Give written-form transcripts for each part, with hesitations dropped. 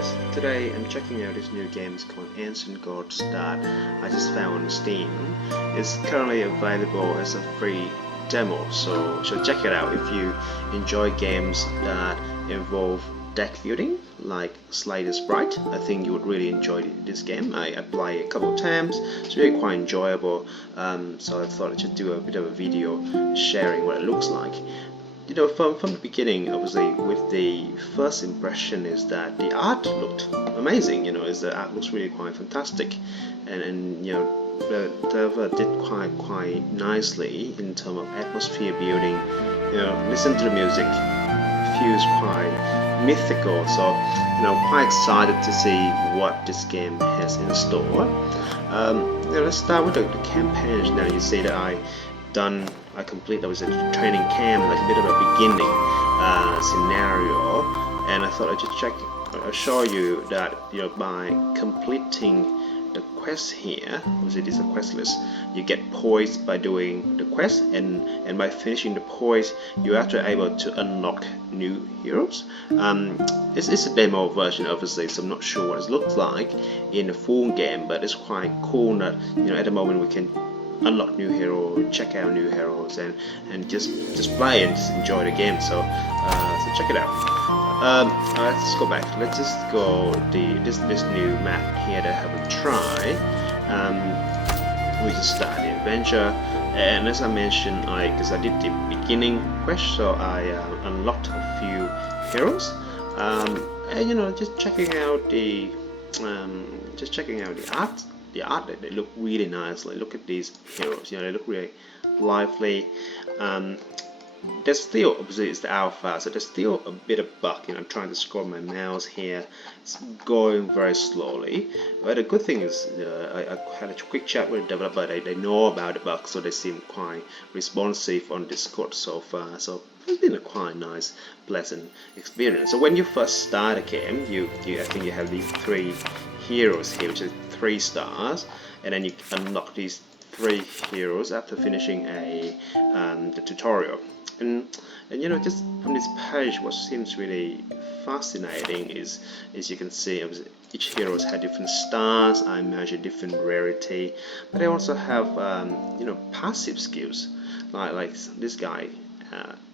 guys, today I'm checking out this new game. It's called Ancient Gods that I just found on Steam. It's currently available as a free demo, so check it out if you enjoy games that involve deck building like Slay the Sprite. I think you would really enjoy this game. I played a couple of times. It's really quite enjoyable, so I thought I should do a bit of a video sharing what it looks like. You know, from the beginning, obviously, with the first impression is that the art looked amazing. You know, the art looks really quite fantastic, and you know, the developer did quite nicely in terms of atmosphere building. You know, listen to the music, feels quite mythical. So, you know, quite excited to see what this game has in store. You know, let's start with the campaign. Now you see that I complete. That was a training camp, like a bit of a beginning scenario, and I thought I'd just show you that, you know, by completing the quest here, it is a quest list, you get points by doing the quest, and by finishing the points, you're actually able to unlock new heroes. It's a demo version, obviously, so I'm not sure what it looks like in the full game, but it's quite cool that, you know, at the moment we can unlock new hero, check out new heroes, and just play and just enjoy the game. So check it out. Let's go back. Let's just go this new map here that I haven't tried. We just start the adventure, and as I mentioned, because I did the beginning quest, so I unlocked a few heroes, and you know, just checking out the art. The art, they look really nicely. Look at these heroes, you know, they look really lively. There's still, obviously it's the alpha, so there's still a bit of bug. You know, I'm trying to scroll my mouse here, it's going very slowly. But the good thing is, I had a quick chat with the developer. They know about the bug, so they seem quite responsive on Discord so far. So it's been a quite nice, pleasant experience. So when you first start a game, I think you have these three heroes here, which is 3 stars, and then you unlock these 3 heroes after finishing the tutorial. And you know, just from this page, what seems really fascinating is you can see each heroes had different stars. I imagine different rarity, but they also have you know, passive skills like this guy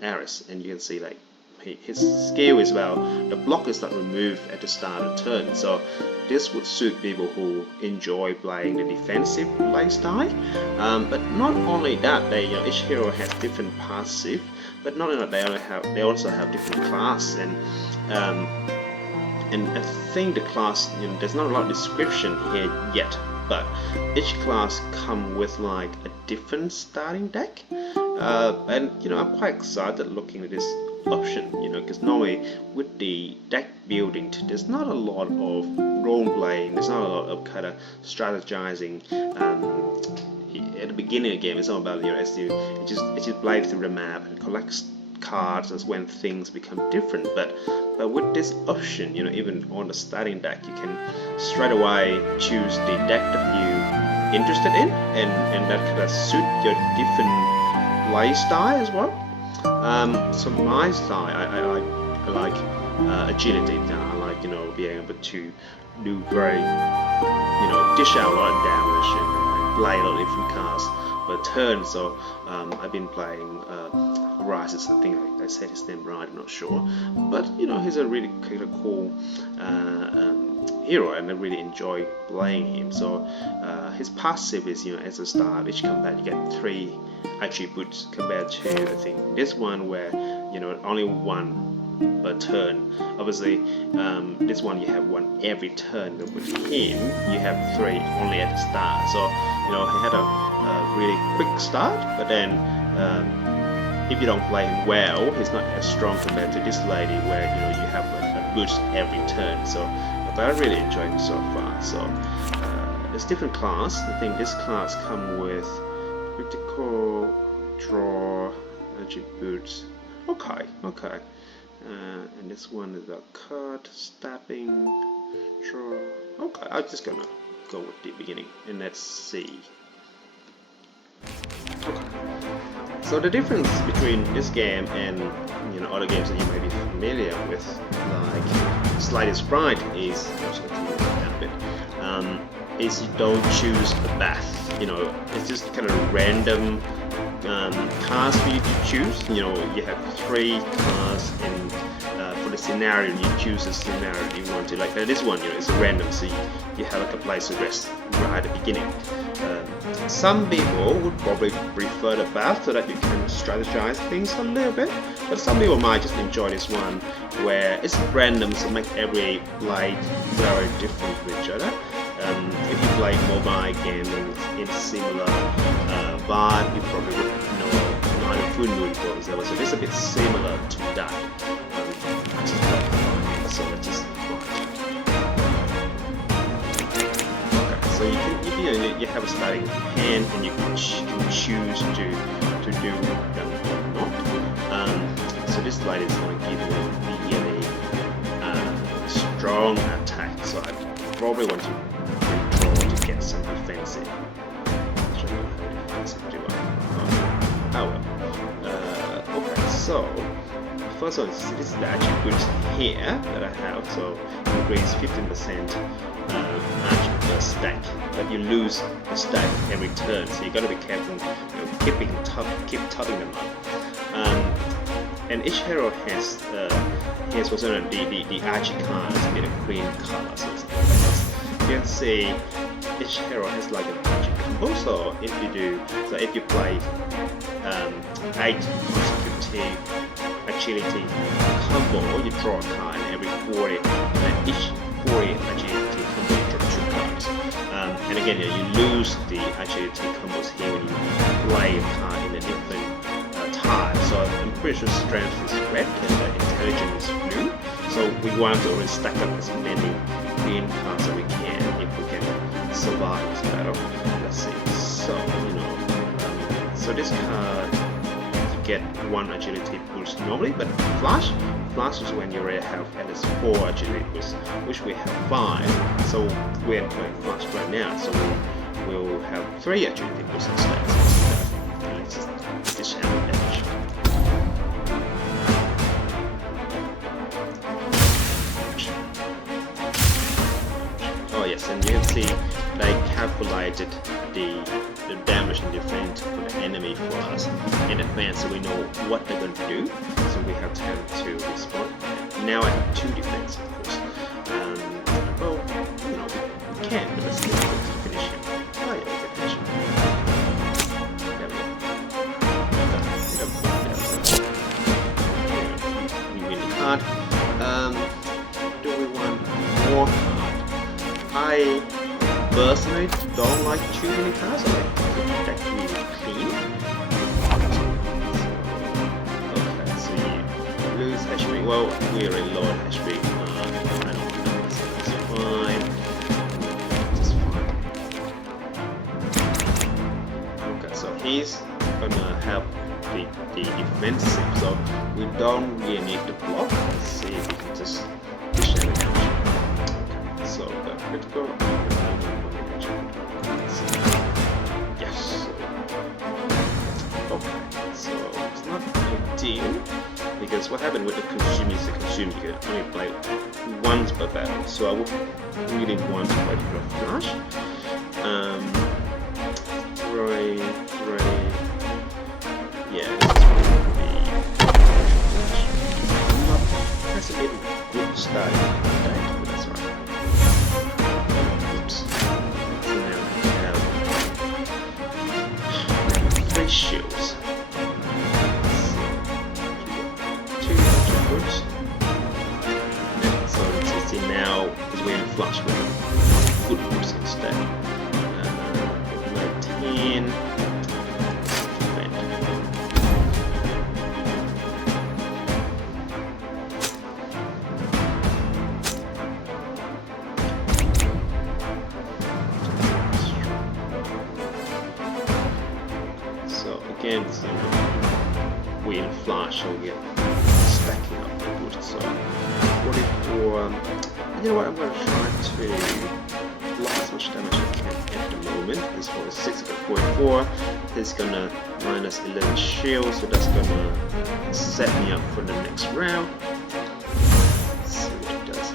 Aris, and you can see like his skill is, well, the block is not removed at the start of the turn, so this would suit people who enjoy playing the defensive playstyle. But not only that, you know, each hero has different passive, but not only that, they also have different class, and I think the class, you know, there's not a lot of description here yet, but each class come with like a different starting deck, and you know, I'm quite excited looking at this option, you know, because normally with the deck building, there's not a lot of role playing, there's not a lot of kind of strategizing. At the beginning of the game, it's all about, you know, as you just play through the map and collect cards as when things become different. But with this option, you know, even on the starting deck, you can straight away choose the deck that you're interested in, and that kind of suit your different play style as well. So my style, I like agility. I like, you know, being able to do very, you know, dish out a lot of damage and play a lot of different cards per turn. So I've been playing Rises. I think I said his name right. I'm not sure, but you know, he's a really kind of cool hero, and I really enjoy playing him. So his passive is, you know, as a start, each combat you get 3 attributes compared to, I think, this one where, you know, only 1 per turn. Obviously, this one you have 1 every turn, but with him you have 3 only at the start. So, you know, he had a really quick start, but then if you don't play him well, he's not as strong compared to this lady where, you know, you have a boost every turn. So, but I really enjoy him so far. So there's different class. I think this class come with critical, draw, attributes. Okay. And this one is about cut, stabbing, draw. Okay, I'm just gonna go with the beginning, and let's see. Okay. So the difference between this game and other games that you may be familiar with, like Slide and Sprite, is is you don't choose a path. It's just kind of random cars for you to choose. You have 3 cars, and for the scenario you choose a scenario you want to. Like this one, it's random, so you have like a place to rest right at the beginning. Some people would probably prefer the path so that you can strategize things a little bit, but some people might just enjoy this one where it's random, so make every light very different from each other. If you play mobile games in similar vibe, you probably would know how the Full Moon goes. So it's a bit similar to that. So let's just okay. So you have a starting hand, and you can choose to do them or not. So this light is going to give you a really strong attack. So I probably want to redraw to get some defensive. Okay, so first one is this is the attribute here that I have. So increase 15% attribute per stack, but you lose a stack every turn. So you got to be careful, keep topping them up. And each hero has here's what's on the archie cards in a green color. So you can see each hero has like an archie combo. So if you play 8 consecutive agility combo, you draw a card, and every 40, and each 40 agility combo you draw 2 cards. And again, you lose the agility combos here when you play a card in a different type. So I'm pretty sure strength is red and intelligence is blue. So we want to always stack up as many green cards as we can if we can survive this battle. Let's see. So so this card you get 1 agility boost normally, but flash is when you already have at least 4 agility boosts, which we have 5. So we're playing flash right now. So we will have 3 agility boosts instead. So let's just disable damage. Oh yes, and you can see they calculated the damage and defense for the enemy for us in advance, so we know what they're going to do. So we have time to respond. Now I have 2 defense, of course. Well, we can, but let's see if we can finish him. Oh yeah, we can finish him. We win the card. Do we want more card? I personally don't like too many cards. I like to keep the deck really clean. Okay, so you lose HP. Well, we already lowered HP. I don't know. That's fine. Just fine. Okay, so he's gonna help the defensive. So we don't really need to block. Let's see if we can just push them down. So the critical. Yes. Okay, so it's not ideal because what happened with the consume is the consume, you can only play once per battle. So I would really want to play for a flash. Right. Yeah, this is probably that's a bit good starting deck, but that's right. Oops. Shields. 2 attributes. So let's see now because we're in flush with good boost instead. 10. Again, so we in flash, so we get stacking up the boost. So 44, for, you know what, I'm going to try to block as much damage as I can at the moment. This one is 6, I got 44. This is going to minus 11 shield, so that's going to set me up for the next round. Let's see what it does.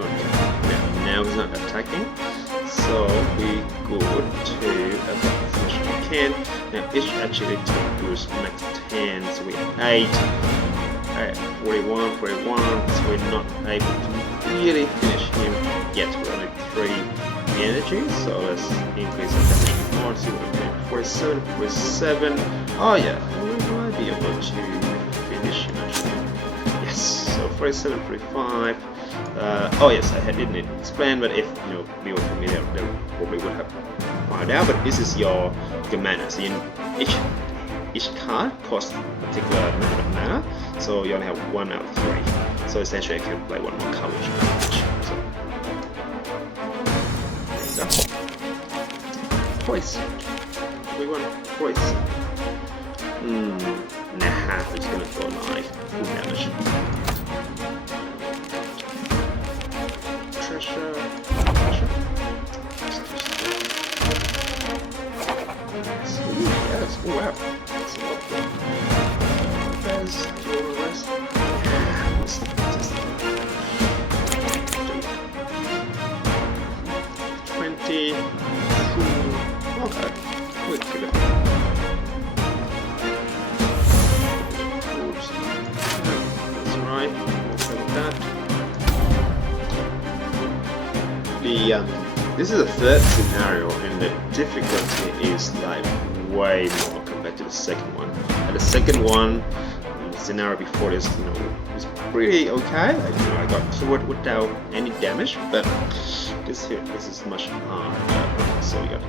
Okay, now he's not attacking. So we go to as much as we can. Now each actually take boost max 10, so we have 8. Alright, 41, 41, so we're not able to really finish him yet. We're only 3 energy, so let's increase our damage more. See what we can. 47, 47. Oh yeah, we might be able to finish him actually. Yes, so 47, 45. Oh yes, I didn't explain, but if you know we were familiar, they probably would have found out. But this is your mana. So each card costs a particular amount of mana, so you only have 1 out of 3. So essentially, I can play 1 more card which so there you go. Poison. We want poison. Nah, it's gonna go like full damage. Treasure. Yes. Oh wow. That's a lot good. There's the rest. Just 20. Okay. Wait, give it. Oops. That's right. Okay with that. This is the 3rd scenario, and the difficulty is like way more compared to the second one. And the second one, the scenario before this, you know, was pretty okay. I got through it without any damage, but this is much harder. So we got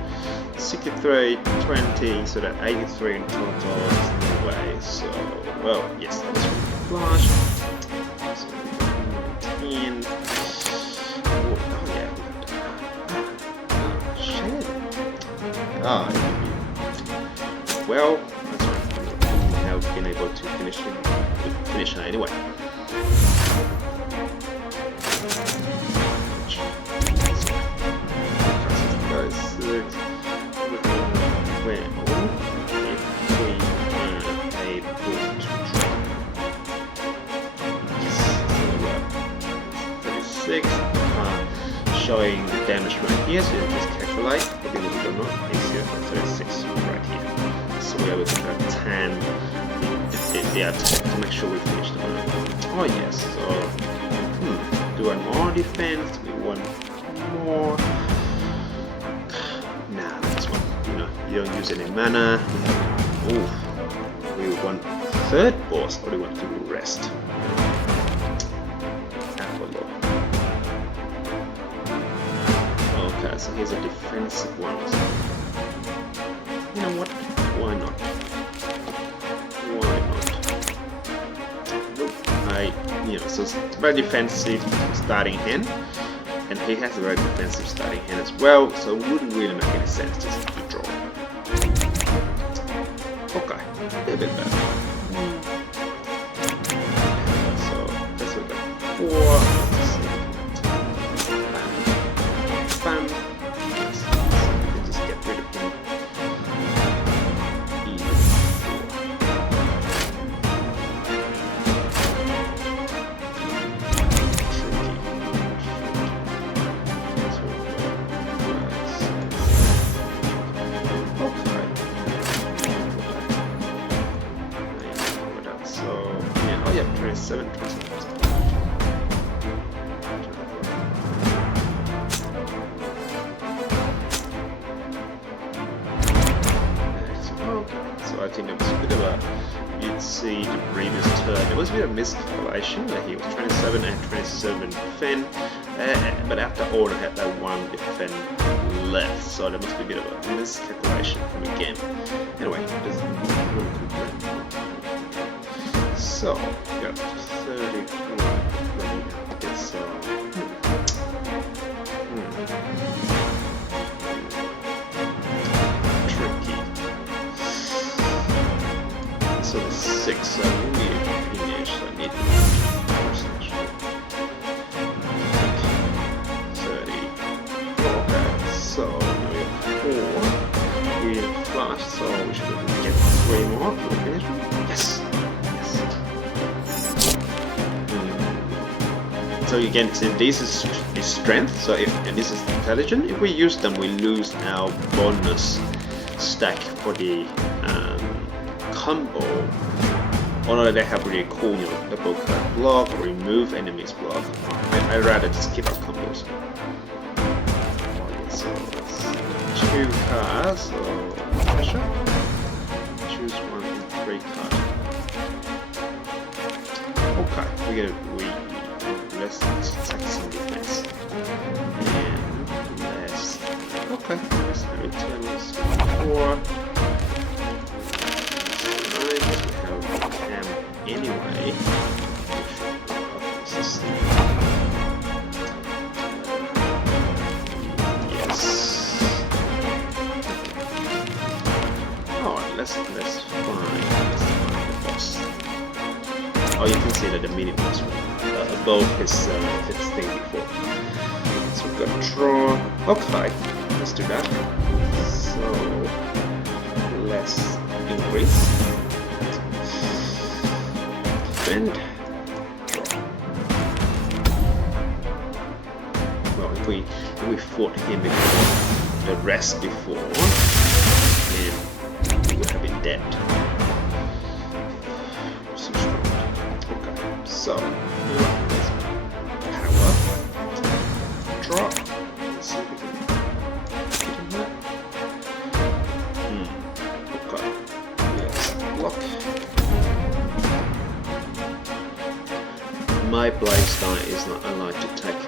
63, 20, so that 83 in total is no way. So, well, yes, that is flash. So we got 10. Ah, well, that's right. Now we've been able to finish her anyway. Showing the damage right here, so you just calculate, but believe it or not, it's 36 right here. So we are looking at 10 the attack to make sure we finish the one. Oh yes, so do one more defense, we want more. Nah, that's one. You know, you don't use any mana. Oh, we want 3rd boss, or we want to rest. Okay, so here's a defensive one. You know what? Why not? Why not? So it's very defensive starting hand, and he has a very defensive starting hand as well, so it wouldn't really make any sense just to draw. Okay, a bit better. So let's look at 4. Bam. Yes. So we can just get rid of him. So yeah, oh yeah, 27. So I think it was a bit of a, you'd see the previous turn, it was a bit of miscalculation that he was 27 and 27 defend, but after order had that 1 defend left, so there must be a bit of a miscalculation from the game. Anyway, just really complain. So, we got 30, so, So the 6, so we need to finish, so I need 30. Okay, so now we have 4. We have flash, so we should get 3 more. Can we finish them? Yes! So again, so this is strength, so and this is intelligence. If we use them, we lose our bonus stack for the combo. Although they have really cool, double cut block or remove enemies block. I'd rather just keep our combos. So let's 2 cards, so pressure. Choose 1 and 3 cards. Okay, let's attack some defense. And let's let's return this 4. Anyway, yes. Alright, let's find the boss. Oh, you can see that the mini boss above his thing before. So we've got draw. Okay, let's do that. So let's increase. And well, if we fought him before, the rest before, then we would have been dead. So strong. Okay, so let's power drop. Let's see if we can get him there. Okay, let's block. My playstyle is that I like to take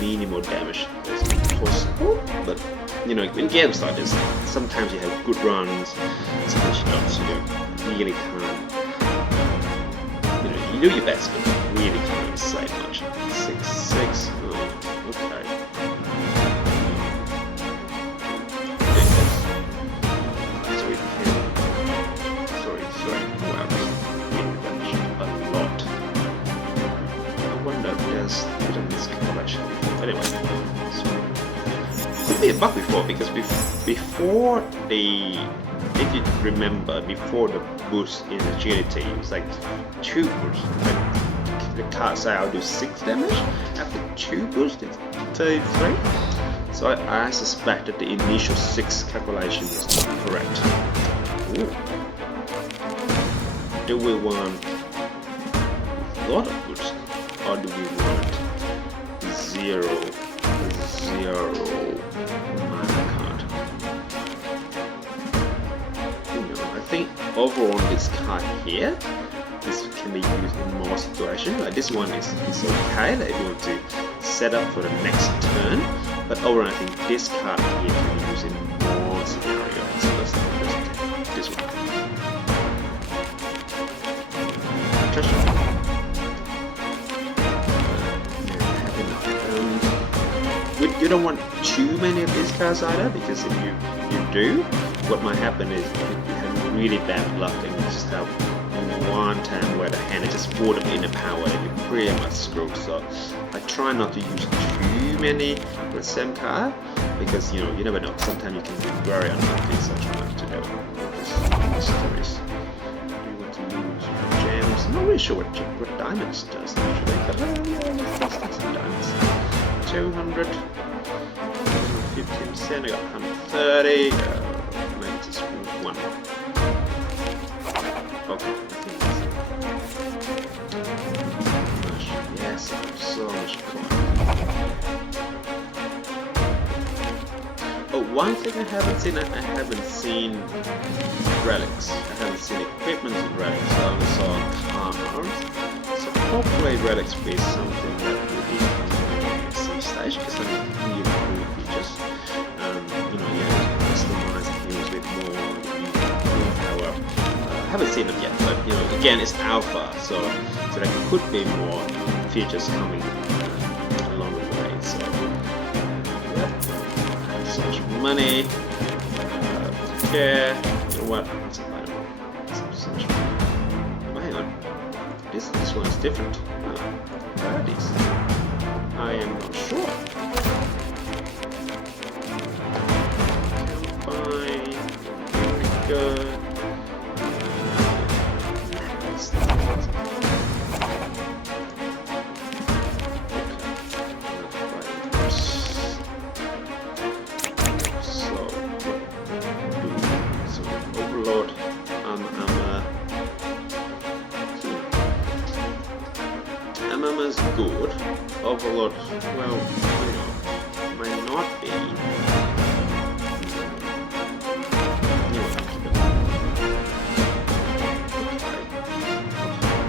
minimal damage as possible, but in games like this, sometimes you have good runs, sometimes you don't, so you really can't, you do your best, but really can't say much. 6, oh, okay. So we can, sorry, wow, a lot. There's a bit of miscalculation before. Anyway, so could be a bug before because before if you remember, before the boost in agility, it was like 2 boosts. Like the card say I'll do 6 damage after 2 boosts, it's 33. So I suspect that the initial 6 calculation was not correct. Ooh. Do we want a lot of boosts? Or do we want 0 mana card? I think overall this card here, this can be used in more situations. Like this one is okay, like if you want to set up for the next turn. But overall, I think this card here can be used in more scenarios. So let's take this one. You don't want too many of these cards either, because if you do, what might happen is you have really bad luck and you just have one time where the hand is just full of inner power and you're pretty much screwed. So I try not to use too many of the same card, because you never know, sometimes you can be very unlucky, so I try not to know these stories. Do you want to use gems? I'm not really sure what diamonds does actually, but let's take some diamonds. 200, 15%, I got 130, maybe just 1. Okay, yes, I have so much coin. Oh, one thing I haven't seen relics. I haven't seen equipment in relics, I only saw armors. So hopefully relics will be something that will be stage, because I need really cool features. Customize things with more power. I haven't seen them yet, but again, it's alpha, so there could be more features coming along the way. So so much money. Yeah, you know what? So much money. this one is different. Where are these? I am not sure. Combine. Here we go. Is good. Overload, well, you know, might not be.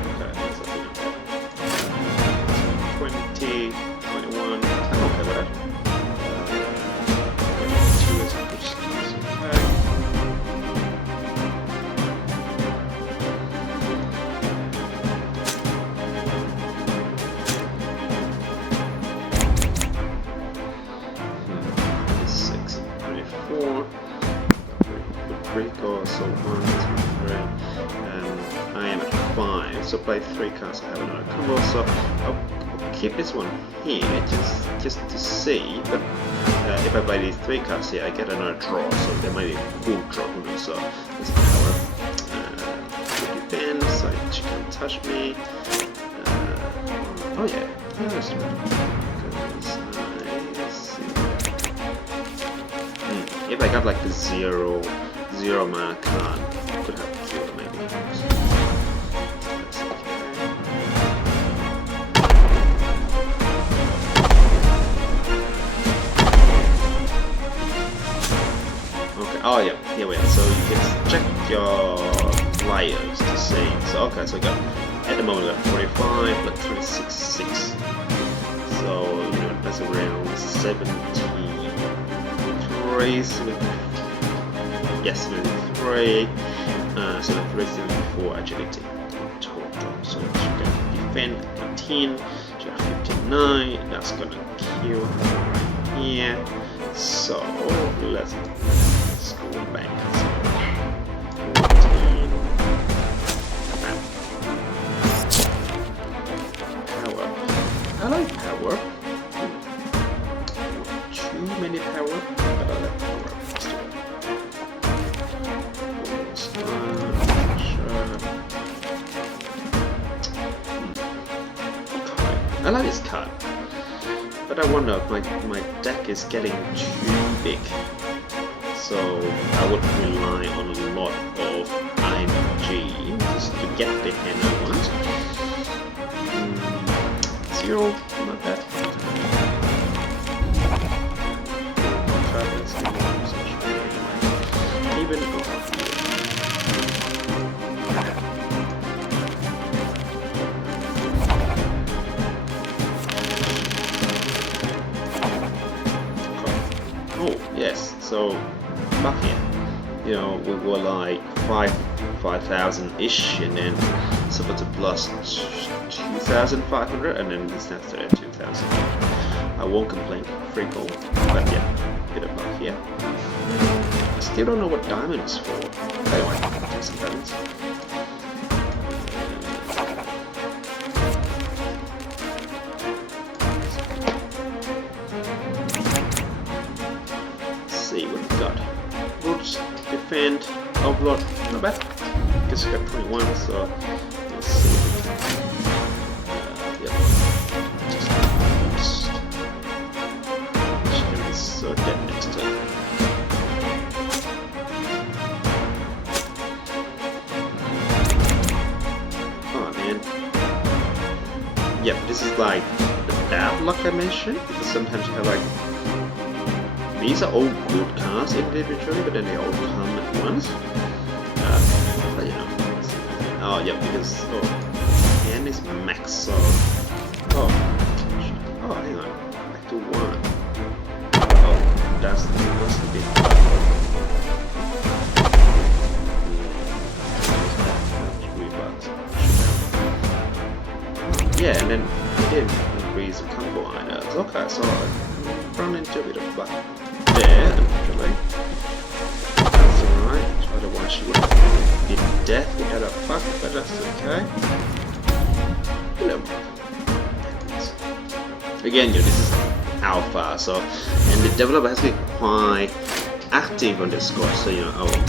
Okay, that's a bit okay. 20, 21, I'm okay with that. 22 is a good stance, okay. So 1, 2, 3. I am at 5. So play 3 cards. I have another combo. So I'll keep this one here just to see. But if I play these 3 cards here, I get another draw. So there might be a cool draw. Who knows? So this power. Good defense. So she can't touch me. Oh yeah. That's right. If I got like the zero mana card, could have killed maybe. Okay, oh yeah, here we are. So you can check your layers to see. So okay, so we got at the moment we got 45 plus 26, 6. So you know that's around 73. Yes, 73, 73, 74 agility total. So she can defend 18, she got 59, that's gonna kill her right here. So let's go back. So 14, power. I like power. Too many power, but I like power. I like this card, but I wonder if my deck is getting too big, so I would rely on a lot of IMG just to get the hand I want. 0, not bad. Even yes, so back here, you know, we were like 5,000-ish, and then super to plus 2,500, and then this next to 2,000. I won't complain, free gold, but yeah, bit of luck here. I still don't know what diamond is for. Anyway, take some diamonds. Defend, overload, not bad. Guess we got 21, so let's see. Yep. She's gonna be so dead next time. Oh man. Yep, this is like the bad luck I mentioned, because sometimes you have like. These are all good cards individually, but then they all come at once. But you know. Oh, yeah, because and is max, so. Oh, hang on. Back to 1. Oh, that's the big. Yeah, and then it did increase the combo items. Okay, so I run into a bit of luck there, actually. That's alright, otherwise she would be dead without a fuck, but that's okay. Again, this is alpha, so and the developer has been quite active on Discord. So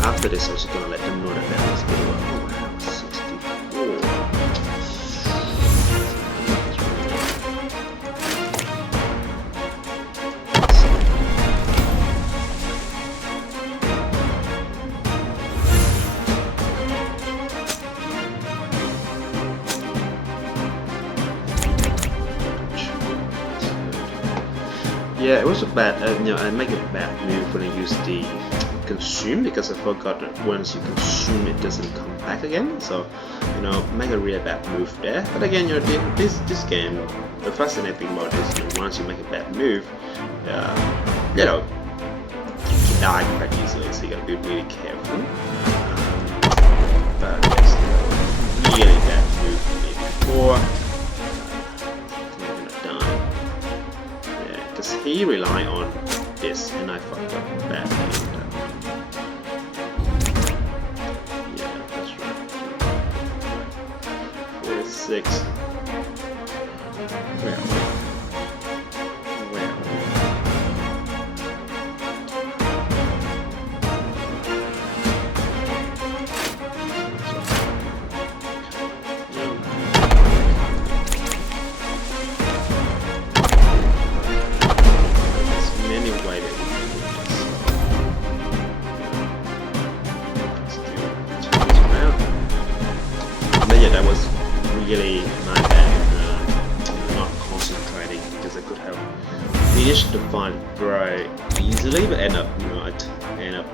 after this, I'm just gonna let them know that there is been around 64. Yeah, it was a bad, I make a bad move when I use the consume, because I forgot that once you consume it doesn't come back again. So, make a really bad move there. But again, this game, the fascinating thing about this, once you make a bad move, you can die quite easily. So you gotta be really careful. But yes, really bad move from me before. He rely on this, and I fucked up badly with that one. Yeah, that's right. 46. Well. That was really my bad, not concentrating, because I could have finished the fight very easily, but end up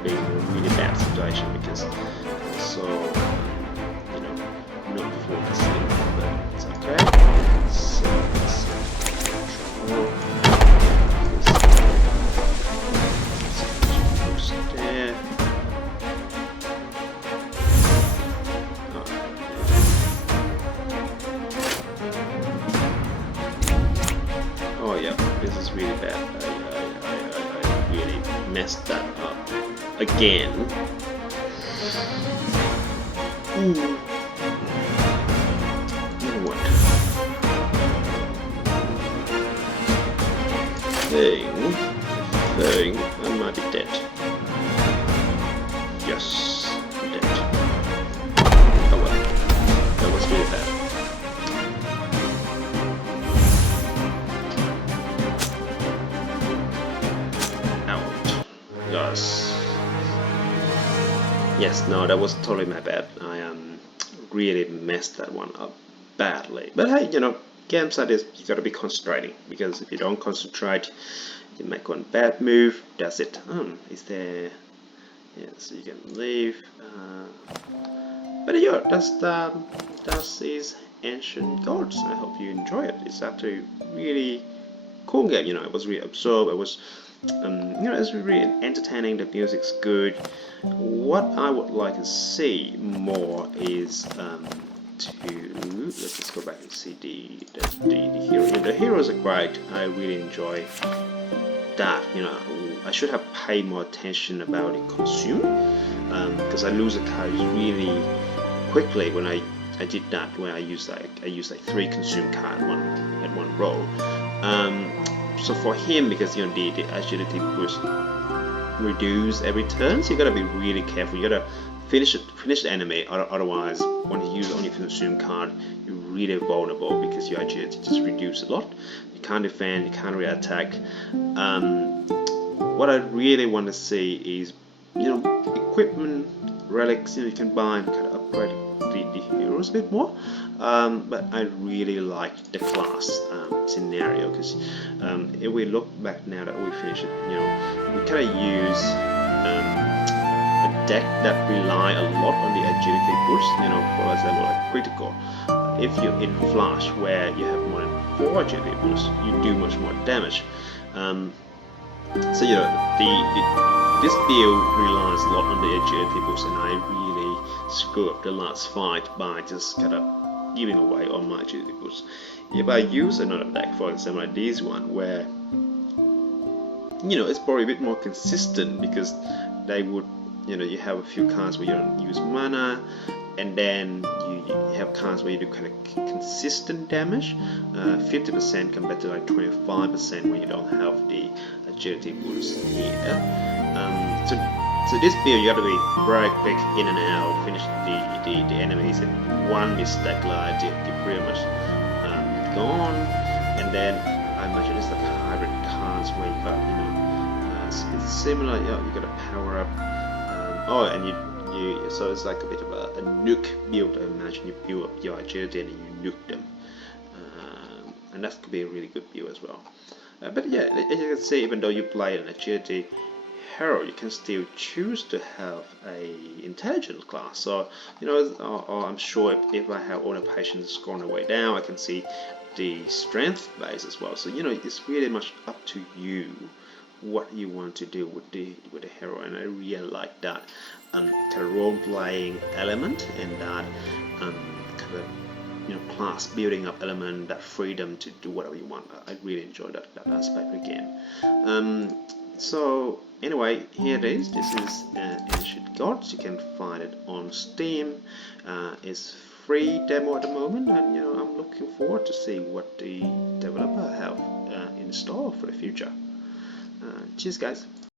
being a really bad situation because I was so not focusing. But it's okay. So this is really bad. I really messed that up again. Ooh. You know what? Thing, I might be dead. Yes, I'm dead. Oh well, that was really bad. Yes, no, that was totally my bad. I really messed that one up badly. But hey, games like this, you gotta be concentrating, because if you don't concentrate, you make one bad move. That's it. Is there? Yeah, so you can leave. But yeah, that's these ancient gods. I hope you enjoy it. It's actually really cool game. It was really absorbed. It was it's really entertaining. The music's good. What I would like to see more is let's just go back and see the hero. The heroes are great. I really enjoy that. I should have paid more attention about the consume, because I lose a card really quickly when I did that. When I used like 3 consume cards at one roll. So for him, because the agility boost reduce every turn, so you gotta be really careful. You gotta finish the enemy, otherwise when you use only consume card, you're really vulnerable because your agility just reduce a lot. You can't defend, you can't re-attack. What I really want to see is equipment, relics you can buy and kind of upgrade the heroes a bit more. But I really like the class scenario, because if we look back now that we finished it, we kind of use a deck that rely a lot on the agility boost. For example, like critical. If you're in flash where you have more than 4 agility boosts, you do much more damage. So this build relies a lot on the agility boost, and I really screwed up the last fight by just kind of giving away all my agility boosts. If I use another deck, for example like this one, where it's probably a bit more consistent, because they would you have a few cards where you don't use mana, and then you have cards where you do kind of consistent damage, 50% compared to like 25% when you don't have the agility boost here. So this build you gotta be very quick in and out, finish the enemies in one mistake, like you're pretty much gone. And then I imagine it's like hybrid cards where you got, it's similar. You got a power up. And so it's like a bit of a nuke build. I imagine you build up your agility and you nuke them, and that could be a really good build as well. But yeah, as you can see, even though you play an agility hero, you can still choose to have a intelligence class. So I'm sure if I have all the patients scoring the way down, I can see the strength base as well. So it's really much up to you what you want to do with the hero, and I really like that kind of role playing element, and that kind of class building up element, that freedom to do whatever you want. I really enjoy that aspect of the game. So anyway, here it is. This is Ancient Gods. You can find it on Steam. It's free demo at the moment, and I'm looking forward to see what the developer have in store for the future. Cheers, guys.